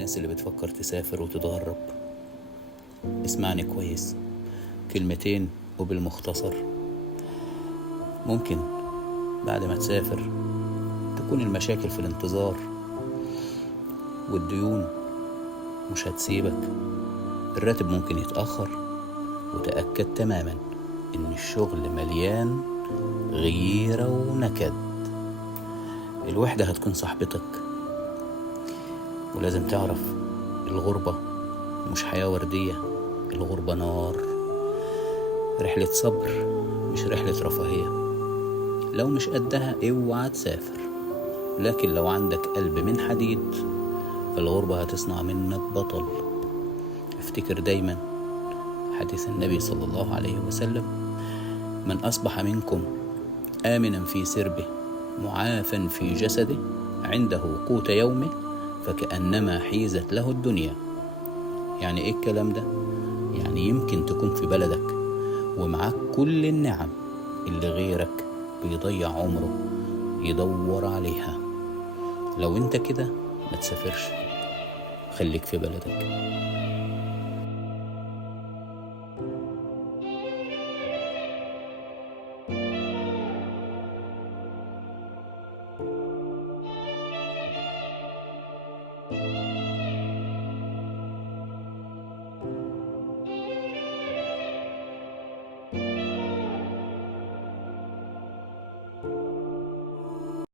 الناس اللي بتفكر تسافر وتتغرب، اسمعني كويس، كلمتين وبالمختصر. ممكن بعد ما تسافر تكون المشاكل في الانتظار، والديون مش هتسيبك، الراتب ممكن يتأخر، وتأكد تماما إن الشغل مليان غيرة ونكد. الوحدة هتكون صاحبتك، ولازم تعرف الغربة مش حياة وردية، الغربة نار، رحلة صبر مش رحلة رفاهية. لو مش قدها اوعى تسافر، لكن لو عندك قلب من حديد فالغربة هتصنع منك بطل. افتكر دايما حديث النبي صلى الله عليه وسلم: من أصبح منكم آمنا في سربه معافا في جسده عنده قوت يومه فكأنما حيزت له الدنيا. يعني ايه الكلام ده؟ يعني يمكن تكون في بلدك ومعاك كل النعم اللي غيرك بيضيع عمره يدور عليها. لو انت كده ما تسافرش، خليك في بلدك.